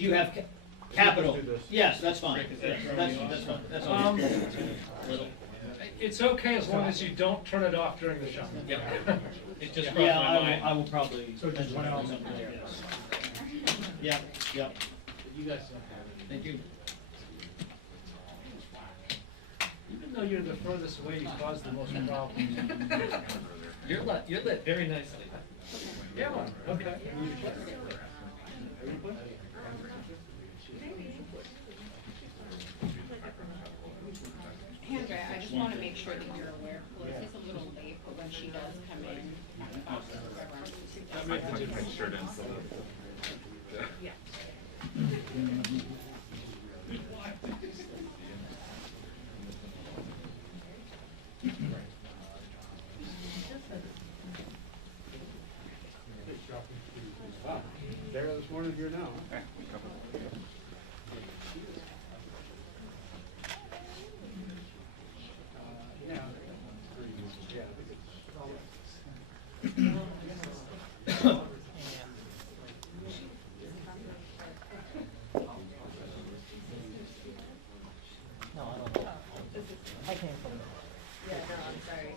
Do you have capital? Yes, that's fine. Yes, that's fine. That's all. It's okay as long as you don't turn it off during the show. Yep. It just crossed Yeah, my mind. I will probably. So just one something element there. there. Yep. You guys don't have any. Thank you. Even though you're the furthest away, you cause the most problems. You're lit very nicely. Yeah, well, okay. Andrea, I just want to make sure that you're aware, Pelosi's a little late, but when she does come in, I took my shirt in, so. yeah. Wow, there this morning, here now, huh? Yeah. Yeah, I think Yeah, no, I'm sorry,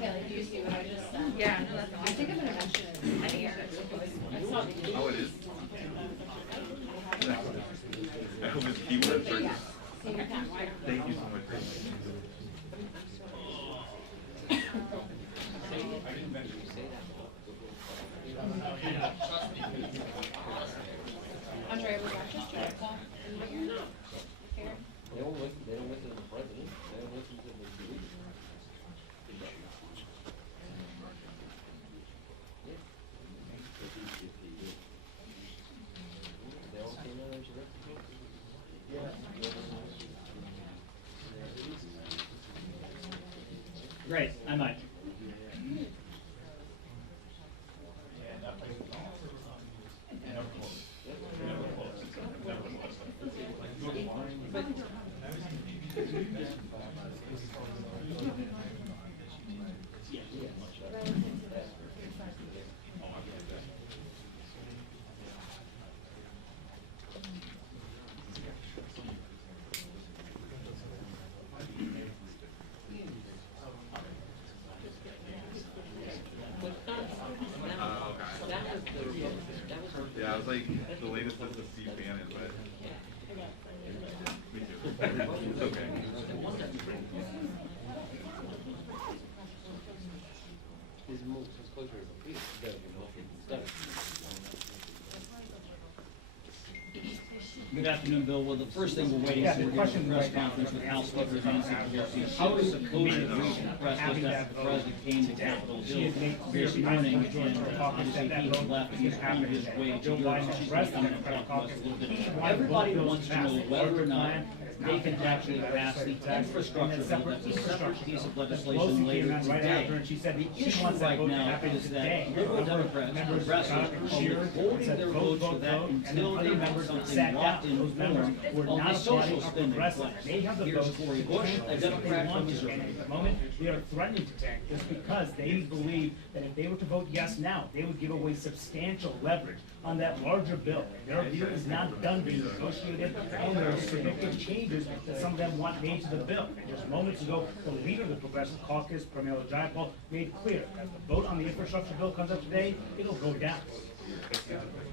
Kelly, do you see what I just said? Yeah, no, that's I think I'm gonna mention it here. I saw the Oh, it is? I hope it's keyword search. Thank you so much. Andrea, was that just your call? Here? They don't listen to the president, they don't listen to the police. They all came out as Great, I might. Yeah, I was like, the latest was the Steve Bannon, but. Me too. It's okay. his most closer to the police, you know, stuff. Good afternoon, Bill. Well, the first thing we're waiting Yeah, for the is a question press right now conference with House Speaker is Nancy Pelosi. How is supposed to reach the press just after the president came to Capitol Hill this morning, and obviously he left his on his way to Europe, so she's going to come and talk to us a little bit. Everybody wants to know whether or not they can actually pass the infrastructure bill. That's a separate piece of legislation later today. The issue right now is that liberal Democrats, progressives, are withholding their votes for that until they have something locked in form on the social spending plan. Here's Cory Bush, a Democrat from Missouri. At the moment, they are threatening to tank this because they believe that if they were to vote yes now, they would give away substantial leverage on that larger bill. Their view is not done being negotiated, and there are significant changes that some of them want made to the bill. And just moments ago, the leader of the Progressive Caucus, Pramila Jayapal, made clear that if the vote on the infrastructure bill comes up today, it'll go down.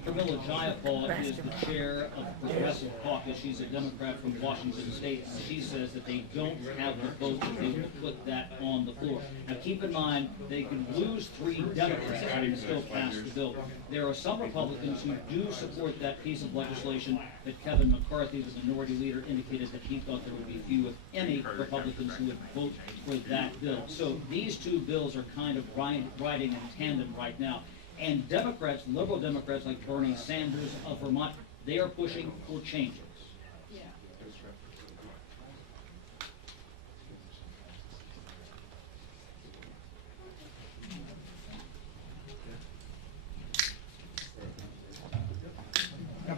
Pramila Jayapal is the chair of the Progressive Caucus. She's a Democrat from Washington State. She says that they don't have the vote that they will put that on the floor. Now, keep in mind, they could lose 3 Democrats and still pass the bill. There are some Republicans who do support that piece of legislation that Kevin McCarthy, the minority leader, indicated that he thought there would be few, if any, Republicans who would vote for that bill. So these two bills are kind of riding in tandem right now. And Democrats, liberal Democrats like Bernie Sanders of Vermont, they are pushing for changes. Yeah.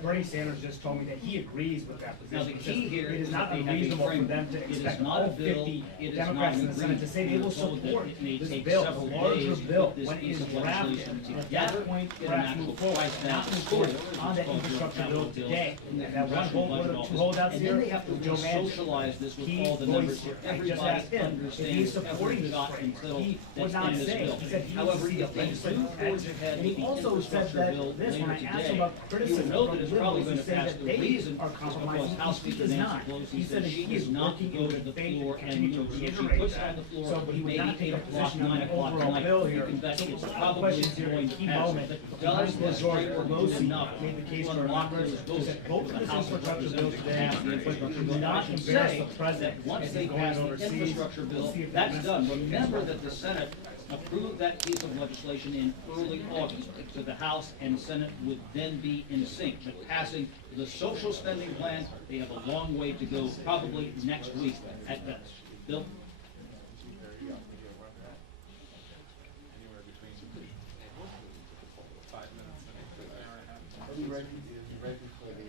Bernie Sanders just told me that he agrees with that Now, the position. key here It is is that not they have a unreasonable for them framework. to It is expect not a all bill, 50 it is Democrats not in an the Senate to say they agreement. will We were told that support it may this take bill, several the larger days to bill, put this when it piece is of drafted. legislation And at together, that point, get an perhaps actual move forward, price down not to move support forward it, on that called infrastructure bill capital bills today. in the And that one Congressional vote, Budget two Office. holdouts And here, then they have to Joe Manchin. socialize this with He all the voiced members, so it. I just everybody asked him if understands he's supporting every this dot framework. until He that's would not in this say, bill. he said he However, wants to see if a they legislative do forge ahead and he with the also said infrastructure that bill this, when later I asked him today, about you criticism will know from that it's probably liberals going who to say pass. that The they reason are is because compromising, House he Speaker does Nancy not. Pelosi He said said that she he is is not to working go in to good the faith floor to and continue to move. So she reiterate puts it that. on the floor, So he would maybe not take 8 a o'clock, position on 9 the o'clock overall tonight. bill You here. can bet So it's a lot of probably questions here, going a to key pass. moment. But does President this George framework do Pelosi enough made the case to for unlock Congress those to votes set both for of the this House of infrastructure bills Representatives to today, pass the infrastructure but do bill? I not should embarrass say the president that once as they he's going pass the overseas. infrastructure bill, We'll see if that's message done. gets Remember well. that the Senate approved that piece of legislation in early August. So the House and Senate would then be in sync. But passing the social spending plan, they have a long way to go, probably next week at best. Bill? Are we ready for the,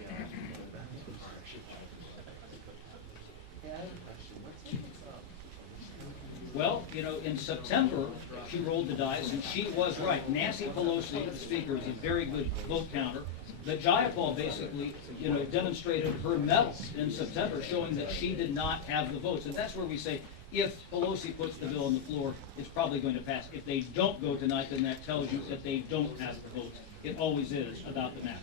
Well, you know, in September, she rolled the dice, and she was right. Nancy Pelosi, the Speaker, is a very good vote counter. The Jayapal basically, you know, demonstrated her mettle in September, showing that she did not have the votes. And that's where we say, if Pelosi puts the bill on the floor, it's probably going to pass. If they don't go tonight, then that tells you that they don't have the votes. It always is about the matter.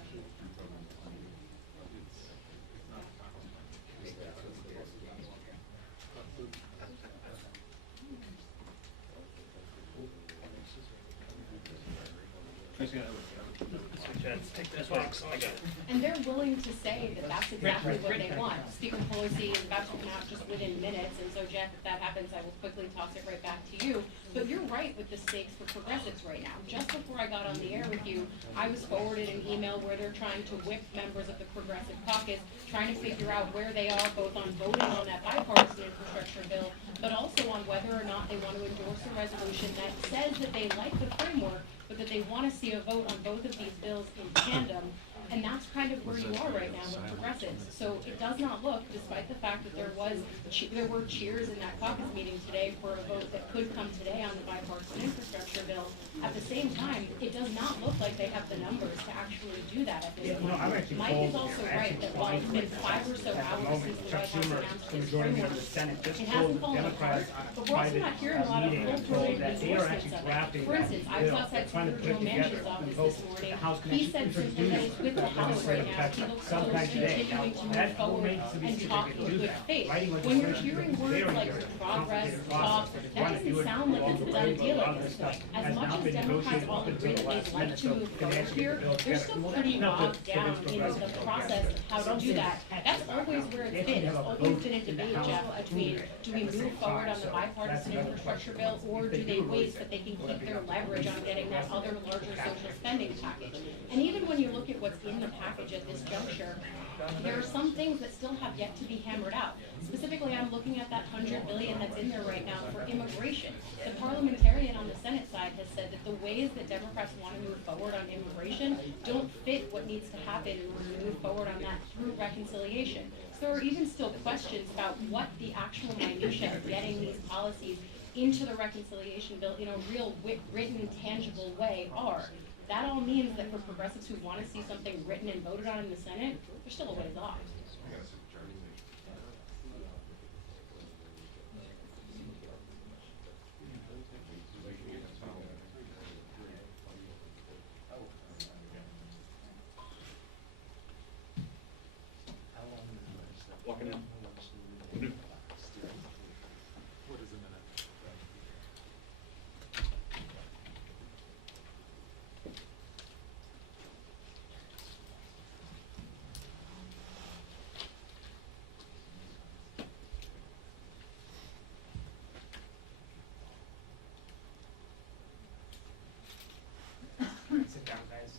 And they're willing to say that that's exactly what they want. Speaker Pelosi is about to come out just within minutes, and so Jeff, if that happens, I will quickly toss it right back to you. But you're right with the stakes for progressives right now. Just before I got on the air with you, I was forwarded an email where they're trying to whip members of the Progressive Caucus, trying to figure out where they are, both on voting on that bipartisan infrastructure bill, but also on whether or not they want to endorse a resolution that says that they like the framework, but that they want to see a vote on both of these bills in tandem. And that's kind of where you are right now with progressives. So it does not look, despite the fact that there were cheers in that caucus meeting today for a vote that could come today on the bipartisan infrastructure bill. At the same time, it does not look like they have the numbers to actually do that at this No, I'm point. actually Mike told- is also I'm right actually that while it's been 5 or so at the hours moment, since the Chuck White House Schumer, announced the its majority leader framework, of the Senate, just it told hasn't fallen apart, Democrats on but we're also private not hearing a lot of meeting full-throated that they are actually endorsements of it. drafting For that instance, I was bill, outside trying to Speaker put Joe together Manchin's office votes. this morning. The House can He actually said simply that it's with the House right now. He looks forward to continuing to move forward and talk in good faith. When you're hearing words like progress, talk, that doesn't sound like it's a done deal at this point. As much as Democrats all agree that they'd like to move forward here, they're still pretty bogged down in the process of how to do that. That's always where it's been. It's always been a debate, Jeff, between do we move forward on the bipartisan infrastructure bill, or do they wait so that they can keep their leverage on getting that other larger social spending package? And even when you look at what's in the package at this juncture, there are some things that still have yet to be hammered out. Specifically, I'm looking at that $100 billion that's in there right now for immigration. The parliamentarian on the Senate side has said that the ways that Democrats want to move forward on immigration don't fit what needs to happen in order to move forward on that through reconciliation. So there are even still questions about what the actual minutia of getting these policies into the reconciliation bill in a real written, tangible way are. That all means that for progressives who want to see something written and voted on in the Senate, they're still a ways off. Walking in. Sit down, guys.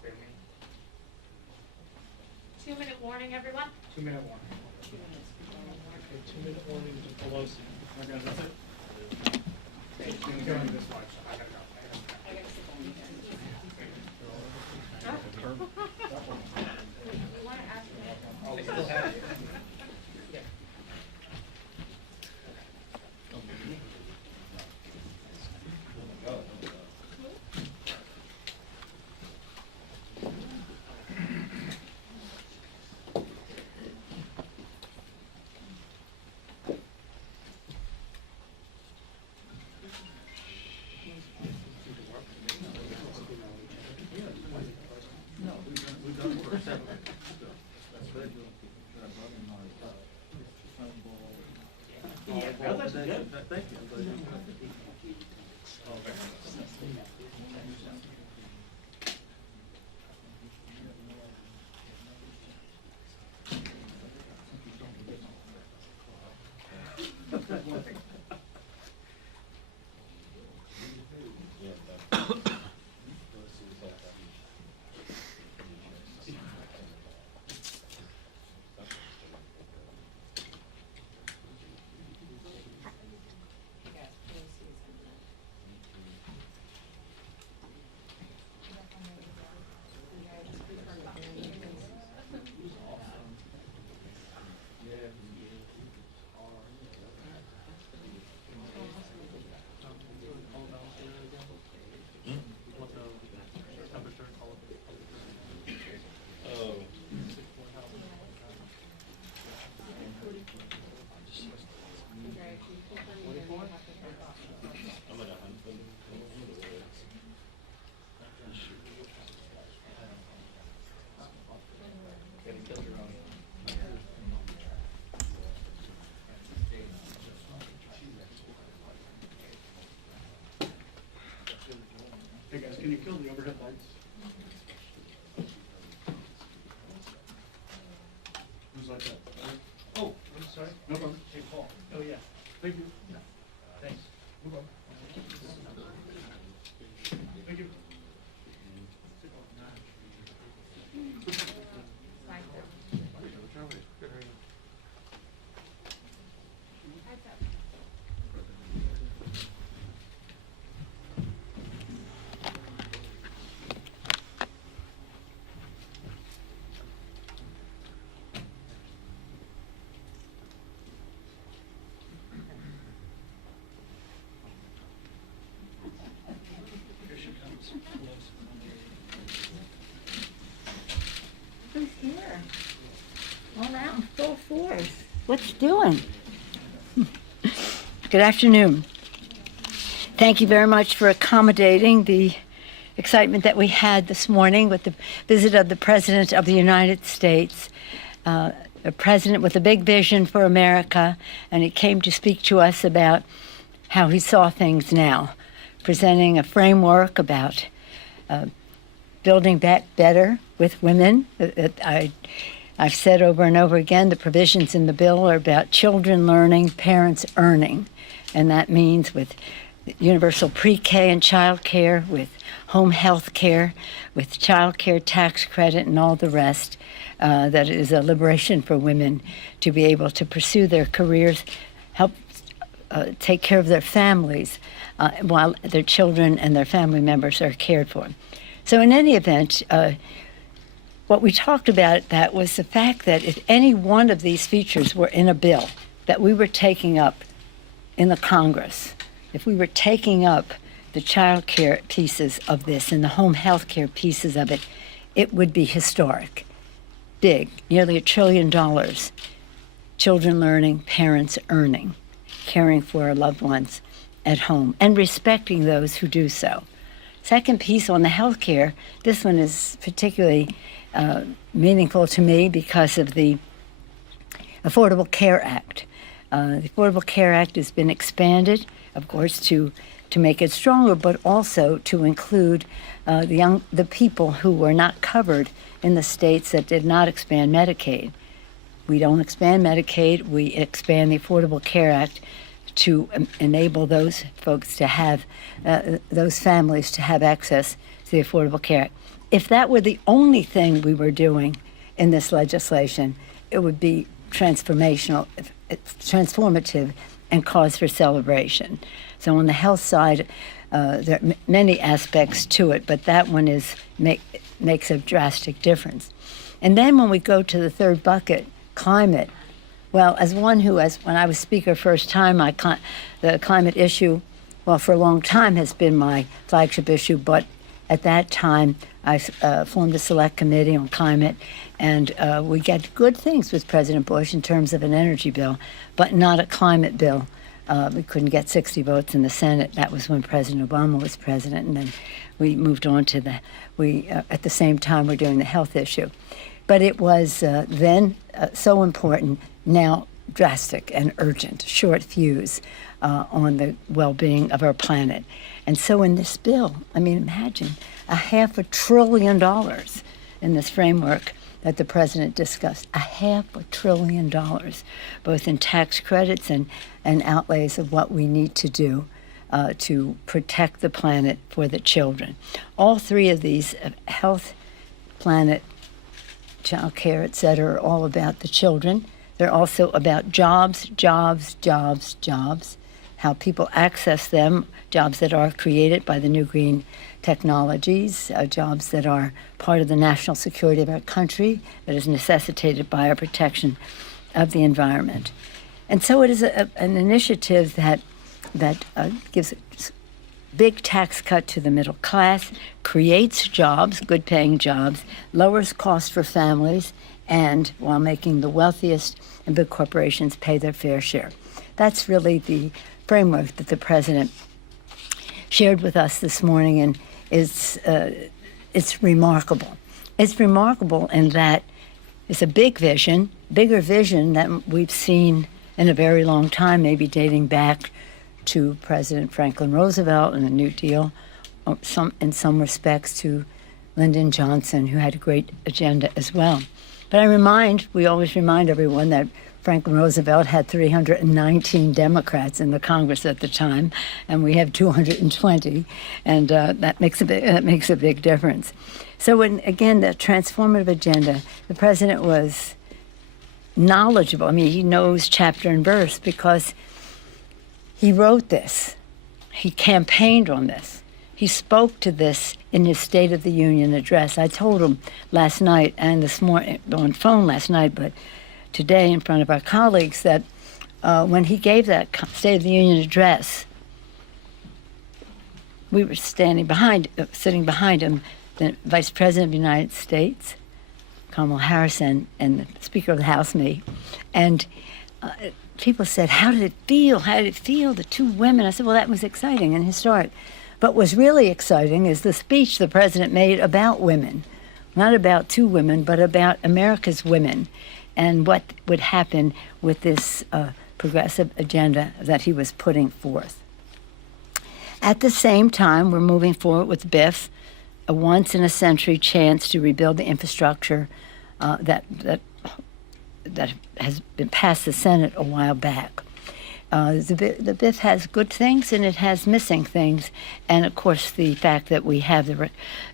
Clear me. 2-minute warning, everyone. 2-minute warning. 2-minute warning to Pelosi. Okay, that's it. It's been killing this much, I gotta go. I gotta sit down here. Thank you. Hey guys, can you kill the overhead lights? Who's like that? Oh, I'm sorry. No problem. Hey, Paul. Oh, yeah. Thank you. Thanks. No problem. Thank you. Here she comes. Who's here? All out in full force. What's doing? Good afternoon. Thank you very much for accommodating the excitement that we had this morning with the visit of the President of the United States, a president with a big vision for America, and he came to speak to us about how he saw things now, presenting a framework about building back better with women. I've said over and over again, the provisions in the bill are about children learning, parents earning, and that means with universal pre-K and child care, with home health care, with child care tax credit and all the rest, that is a liberation for women to be able to pursue their careers, help take care of their families while their children and their family members are cared for. So in any event, what we talked about that was the fact that if any one of these features were in a bill that we were taking up in the Congress, if we were taking up the child care pieces of this and the home health care pieces of it, it would be historic, big, nearly $1 trillion. Children learning, parents earning, caring for our loved ones at home, and respecting those who do so. Second piece on the health care, this one is particularly meaningful to me because of the Affordable Care Act. The Affordable Care Act has been expanded, of course, to make it stronger, but also to include the people who were not covered in the states that did not expand Medicaid. We don't expand Medicaid, we expand the Affordable Care Act to enable those folks to have, those families to have access to the Affordable Care Act. If that were the only thing we were doing in this legislation, it would be transformational, transformative, and cause for celebration. So on the health side, there are many aspects to it, but that one makes a drastic difference. And then when we go to the third bucket, climate, well, as one who, when I was Speaker first time, the climate issue, well, for a long time has been my flagship issue, but at that time, I formed a select committee on climate, and we got good things with President Bush in terms of an energy bill, but not a climate bill. We couldn't get 60 votes in the Senate. That was when President Obama was president, and then we moved on to at the same time, we're doing the health issue. But it was then so important. Now, drastic and urgent, short fuse on the well-being of our planet. And so in this bill, I mean, imagine $500 billion in this framework that the president discussed, $500 billion, both in tax credits and outlays of what we need to do to protect the planet for the children. All three of these, health, planet, child care, et cetera, are all about the children. They're also about jobs, how people access them, jobs that are created by the new green technologies, jobs that are part of the national security of our country, that is necessitated by our protection of the environment. And so it is an initiative that gives a big tax cut to the middle class, creates jobs, good-paying jobs, lowers costs for families, and while making the wealthiest and big corporations pay their fair share. That's really the framework that the president shared with us this morning, and it's remarkable. It's remarkable in that it's a big vision, bigger vision than we've seen in a very long time, maybe dating back to President Franklin Roosevelt and the New Deal, in some respects to Lyndon Johnson, who had a great agenda as well. But we always remind everyone that Franklin Roosevelt had 319 Democrats in the Congress at the time, and we have 220, and that makes a big difference. So when, again, the transformative agenda, the president was knowledgeable. I mean, he knows chapter and verse because he wrote this. He campaigned on this. He spoke to this in his State of the Union address. I told him last night and this morning on phone last night, but today in front of our colleagues, that when he gave that State of the Union address, we were sitting behind him, the Vice President of the United States, Kamala Harris, and the Speaker of the House, me, and people said, how did it feel? How did it feel, the two women? I said, well, that was exciting and historic. But what's really exciting is the speech the president made about women, not about two women, but about America's women and what would happen with this progressive agenda that he was putting forth. At the same time, we're moving forward with BIF, a once-in-a-century chance to rebuild the infrastructure that has been passed the Senate a while back. The BIF has good things and it has missing things, and of course the fact that we have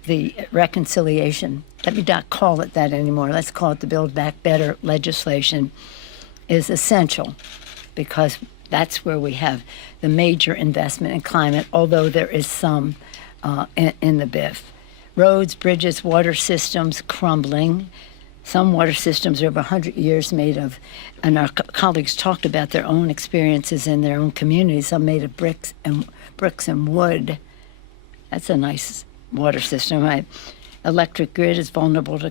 the reconciliation. Let me not call it that anymore. Let's call it the Build Back Better legislation is essential because that's where we have the major investment in climate, although there is some in the BIF. Roads, bridges, water systems crumbling. Some water systems are over 100 years made of, and our colleagues talked about their own experiences in their own communities, some made of bricks and wood. That's a nice water system, right? Electric grid is vulnerable to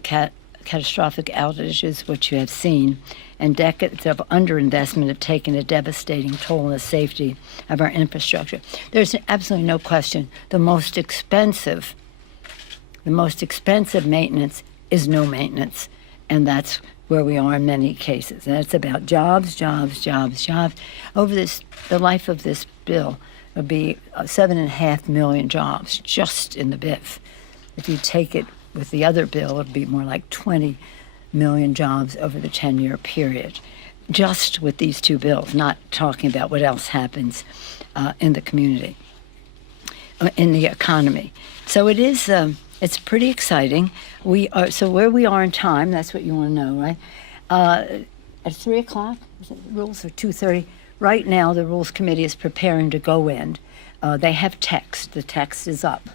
catastrophic outages, which you have seen, and decades of underinvestment have taken a devastating toll on the safety of our infrastructure. There's absolutely no question the most expensive maintenance is no maintenance, and that's where we are in many cases. And it's about jobs. Over the life of this bill, it'll be 7.5 million jobs just in the BIF. If you take it with the other bill, it'd be more like 20 million jobs over the 10-year period, just with these two bills, not talking about what else happens in the community, in the economy. So it is, it's pretty exciting. So where we are in time, that's what you want to know, right? At 3 o'clock, the rules are 2:30. Right now, the Rules Committee is preparing to go in. They have text. The text is up.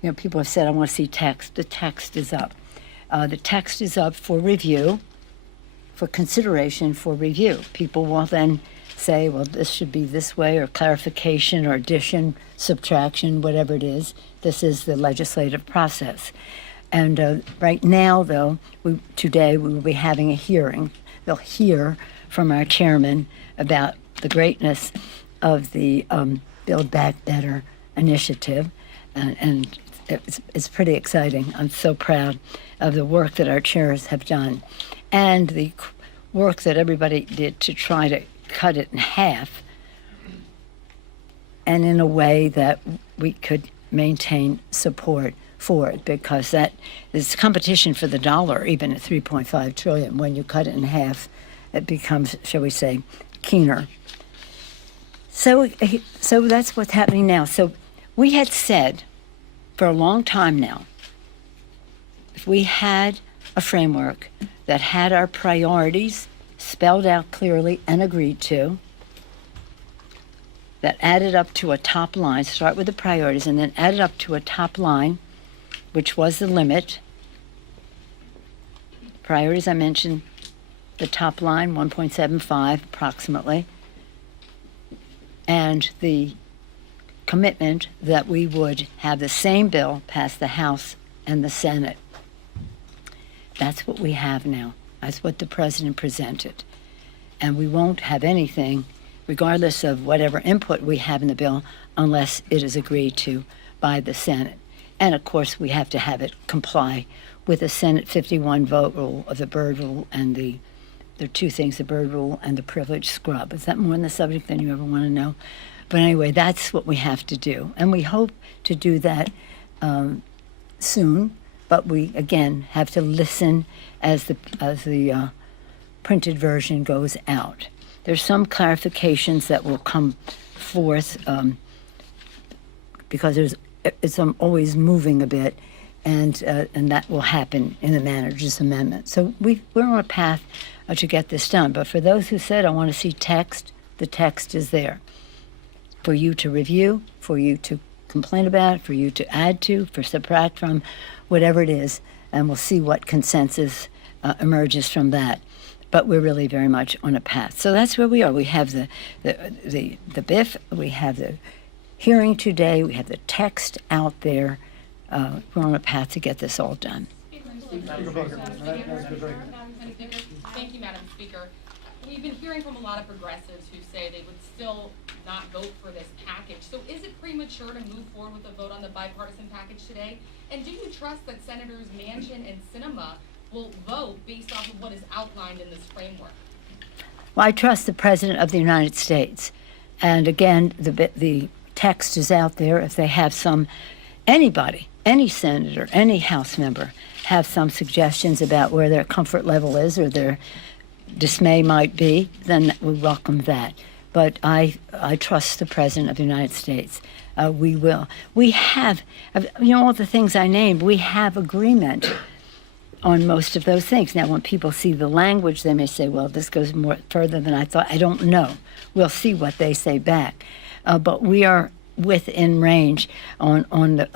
You know, people have said, I want to see text. The text is up. The text is up for review, for consideration for review. People will then say, well, this should be this way, or clarification, or addition, subtraction, whatever it is. This is the legislative process. And right now, though, today we will be having a hearing. They'll hear from our chairman about the greatness of the Build Back Better initiative, and it's pretty exciting. I'm so proud of the work that our chairs have done, and the work that everybody did to try to cut it in half, and in a way that we could maintain support for it, because that is competition for the dollar, even at 3.5 trillion. When you cut it in half, it becomes, shall we say, keener. So that's what's happening now. So we had said for a long time now, if we had a framework that had our priorities spelled out clearly and agreed to, that added up to a top line, start with the priorities, and then added up to a top line, which was the limit. Priorities, I mentioned the top line, 1.75 approximately, and the commitment that we would have the same bill pass the House and the Senate. That's what we have now. That's what the president presented. And we won't have anything, regardless of whatever input we have in the bill, unless it is agreed to by the Senate. And of course, we have to have it comply with the Senate 51 vote rule of the Byrd rule and there are two things, the Byrd rule and the privilege scrub. Is that more on the subject than you ever want to know? But anyway, that's what we have to do. And we hope to do that soon. But we, again, have to listen as the printed version goes out. There's some clarifications that will come forth because it's always moving a bit, and that will happen in the manager's amendment. So we're on a path to get this done. But for those who said, I want to see text, the text is there for you to review, for you to complain about, for you to add to, for subtract from, whatever it is, and we'll see what consensus emerges from that. But we're really very much on a path. So that's where we are. We have the BIF, we have the hearing today, we have the text out there. We're on a path to get this all done. Thank you, Madam Speaker. We've been hearing from a lot of progressives who say they would still not vote for this package. So is it premature to move forward with a vote on the bipartisan package today? And do you trust that Senators Manchin and Sinema will vote based off of what is outlined in this framework? Well, I trust the President of the United States. And again, the text is out there. If they have anybody, any senator, any House member, have some suggestions about where their comfort level is or their dismay might be, then we welcome that. But I trust the President of the United States. We will. We have, all the things I named, we have agreement on most of those things. Now, when people see the language, they may say, well, this goes more further than I thought. I don't know. We'll see what they say back. But we are within range on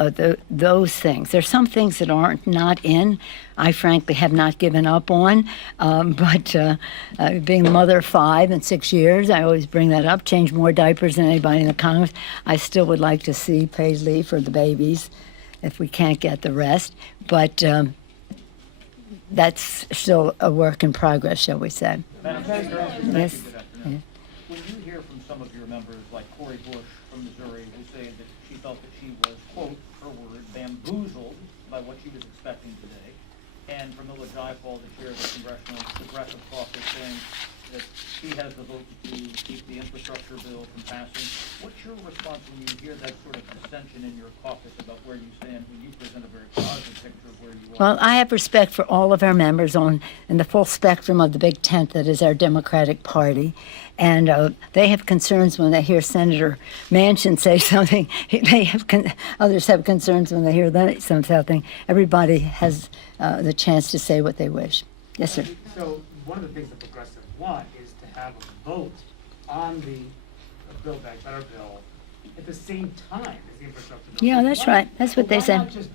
those things. There's some things that aren't not in. I frankly have not given up on, but being the mother of 5 in 6 years, I always bring that up. Change more diapers than anybody in the Congress. I still would like to see paid leave for the babies, if we can't get the rest. But that's still a work in progress, shall we say? Madam Speaker, Yes. when you hear from some of your members, like Cori Bush from Missouri, who say that she felt that she was, quote, her word, bamboozled by what she was expecting today, and from Mila Jayapal, the chair of the Congressional Progressive Caucus, saying that she has the vote to keep the infrastructure bill from passing, what's your response when you hear that sort of dissension in your caucus about where you stand when you present a very positive picture of where you are? Well, I have respect for all of our members in the full spectrum of the big tent that is our Democratic Party. And they have concerns when they hear Senator Manchin say something. Others have concerns when they hear that something. Everybody has the chance to say what they wish. Yes, sir. So one of the things the progressives want is to have a vote on the Build Back Better bill at the same time as the infrastructure bill. Yeah, that's right. That's what they said. Why not just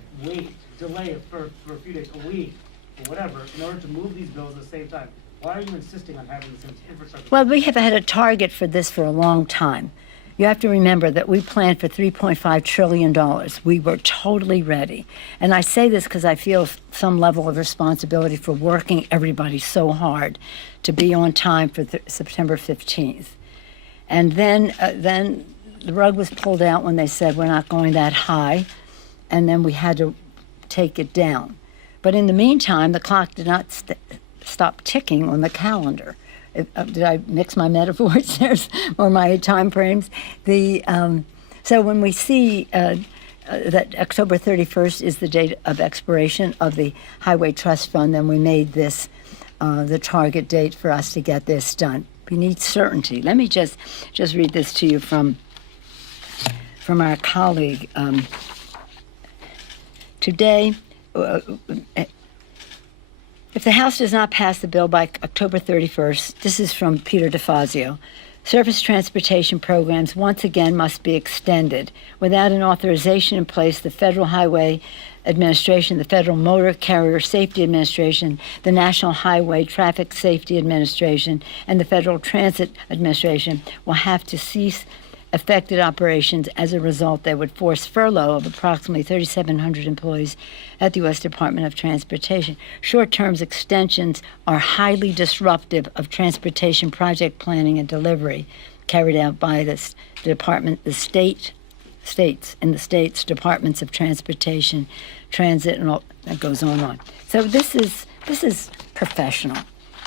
delay it for a few days, a week, or whatever, in order to move these bills at the same time? Why are you insisting on having this infrastructure? Well, we have had a target for this for a long time. You have to remember that we planned for $3.5 trillion. We were totally ready. And I say this because I feel some level of responsibility for working everybody so hard to be on time for September 15th. And then the rug was pulled out when they said we're not going that high, and then we had to take it down. But in the meantime, the clock did not stop ticking on the calendar. Did I mix my metaphors there or my time frames? So when we see that October 31st is the date of expiration of the Highway Trust Fund, then we made this the target date for us to get this done. We need certainty. Let me just read this to you from our colleague. Today, if the House does not pass the bill by October 31st, this is from Peter DeFazio, surface transportation programs once again must be extended. Without an authorization in place, the Federal Highway Administration, the Federal Motor Carrier Safety Administration, the National Highway Traffic Safety Administration, and the Federal Transit Administration will have to cease affected operations. As a result, they would force furlough of approximately 3,700 employees at the U.S. Department of Transportation. Short-term extensions are highly disruptive of transportation project planning and delivery carried out by this department, the states departments of transportation, transit, and all that goes on. So this is professional.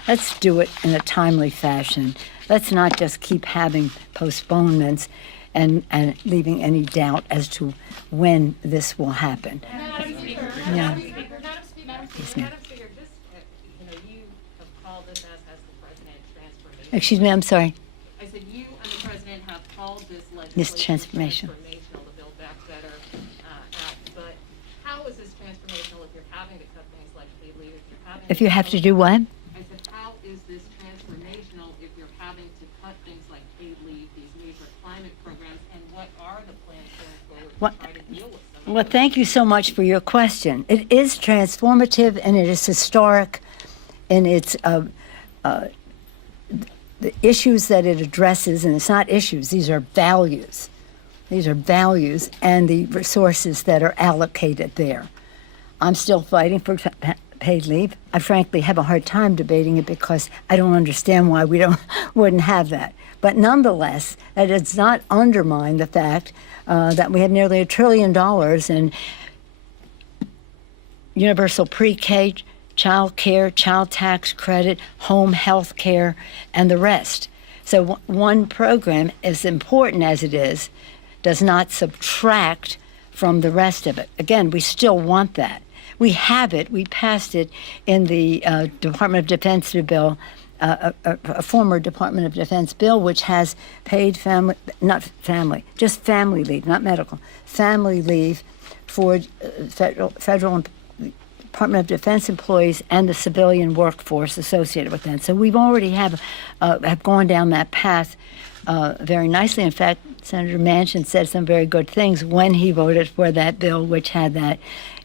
Let's do it in a timely fashion. Let's not just keep having postponements and leaving any doubt as to when this will happen. Madam Speaker, Yeah. Madam Speaker, Yes, ma'am. Madam Speaker, this, you have called this as has the President transformation. Excuse me, I'm sorry. I said you and the President have called this This legislation transformation. transformational, the Build Back Better Act. But how is this transformational if you're having to cut things like paid leave, if you're having If you have to do what? I said, how is this transformational if you're having to cut things like paid leave, these major climate programs, and what are the plans going forward to try to deal with some of Well, those? thank you so much for your question. It is transformative and it is historic in its the issues that it addresses, and it's not issues, these are values. These are values and the resources that are allocated there. I'm still fighting for paid leave. I frankly have a hard time debating it because I don't understand why we wouldn't have that. But nonetheless, that does not undermine the fact that we have nearly $1 trillion in universal pre-K, child care, child tax credit, home health care, and the rest. So one program, as important as it is, does not subtract from the rest of it. Again, we still want that. We have it. We passed it in the Department of Defense bill, a former Department of Defense bill, which has paid family leave, not medical, family leave for federal Department of Defense employees and the civilian workforce associated with that. So we've already have gone down that path very nicely. In fact, Senator Manchin said some very good things when he voted for that bill, which had that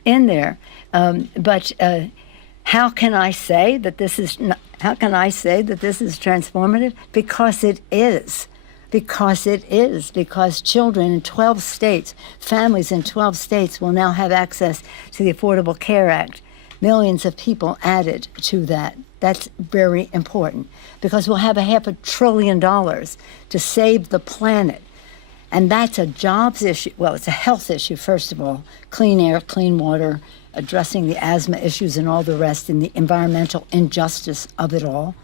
in there. But how can I say that this is transformative? Because it is. Because children in 12 states, families in 12 states will now have access to the Affordable Care Act. Millions of people added to that. That's very important because we'll have $500 billion to save the planet. And that's a jobs issue. Well, it's a health issue, first of all. Clean air, clean water, addressing the asthma issues and all the rest, and the environmental injustice of it all.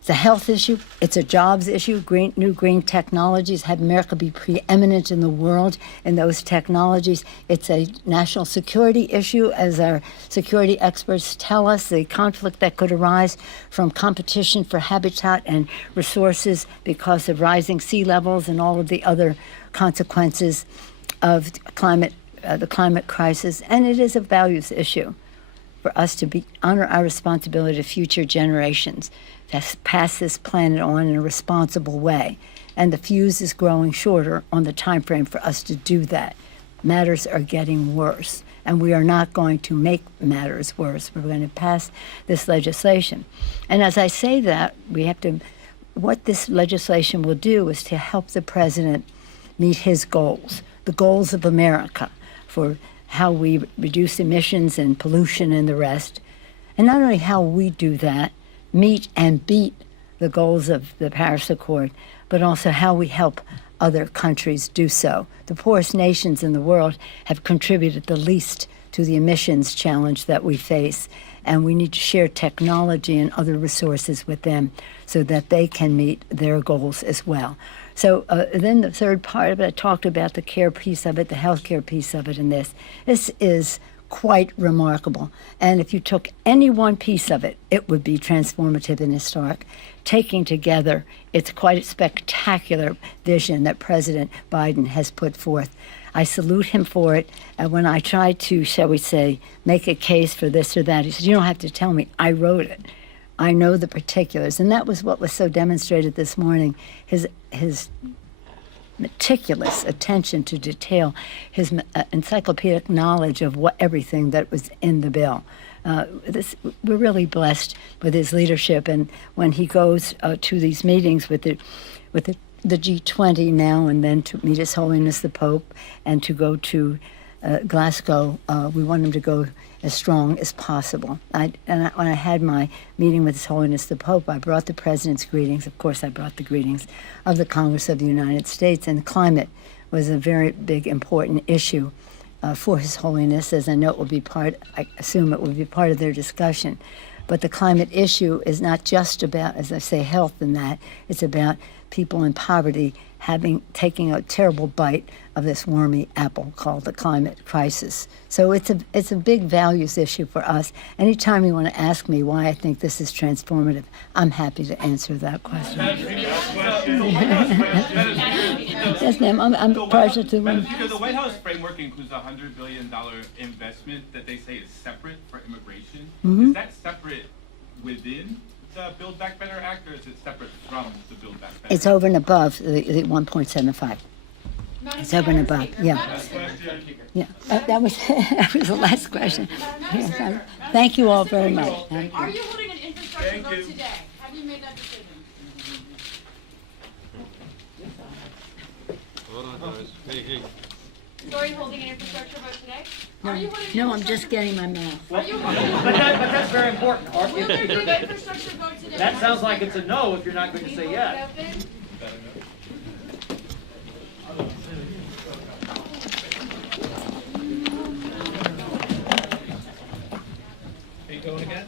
It's a health issue. It's a jobs issue. New green technologies have America be preeminent in the world in those technologies. It's a national security issue, as our security experts tell us, the conflict that could arise from competition for habitat and resources because of rising sea levels and all of the other consequences of the climate crisis. And it is a values issue for us to honor our responsibility to future generations, to pass this planet on in a responsible way. And the fuse is growing shorter on the time frame for us to do that. Matters are getting worse, and we are not going to make matters worse. We're going to pass this legislation. And as I say that, what this legislation will do is to help the president meet his goals, the goals of America for how we reduce emissions and pollution and the rest. And not only how we do that, meet and beat the goals of the Paris Accord, but also how we help other countries do so. The poorest nations in the world have contributed the least to the emissions challenge that we face. And we need to share technology and other resources with them so that they can meet their goals as well. So then the third part of it, I talked about the care piece of it, the healthcare piece of it, and this. This is quite remarkable. And if you took any one piece of it, it would be transformative and historic. Taking together, it's quite a spectacular vision that President Biden has put forth. I salute him for it. And when I tried to, shall we say, make a case for this or that, he said, "You don't have to tell me. I wrote it. I know the particulars." And that was what was so demonstrated this morning, his meticulous attention to detail, his encyclopedic knowledge of everything that was in the bill. We're really blessed with his leadership, and when he goes to these meetings with the G20 now and then to meet His Holiness the Pope and to go to Glasgow, we want him to go as strong as possible. When I had my meeting with His Holiness the Pope, I brought the President's greetings. Of course, I brought the greetings of the Congress of the United States, and climate was a very big, important issue for His Holiness, as I know it will be I assume it will be part of their discussion. But the climate issue is not just about, as I say, health and that. It's about people in poverty taking a terrible bite of this wormy apple called the climate crisis. So it's a big values issue for us. Anytime you want to ask me why I think this is transformative, I'm happy to answer that question. Yes, ma'am. I'm partial to one. The White House framework includes a $100 billion investment that they say is separate for immigration. Mm-hmm. Is that separate within the Build Back Better Act, or is it separate from the Build Back Better? It's over and above the 1.75. It's over and above. Yeah. Yeah. That was the last question. Yes, thank you all very much. Are you holding an infrastructure vote today? Have you made that decision? Hold on, guys. Hey. So are you holding an infrastructure vote today? No, Are you holding an no, I'm infrastructure- just getting my math. Are you holding But that's very important. Will there be an infrastructure vote today? That sounds like it's a no if you're not going to say yes. Are you going again?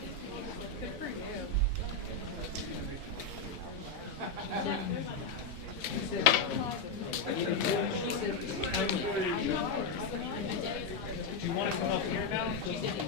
Do you want to come up here now?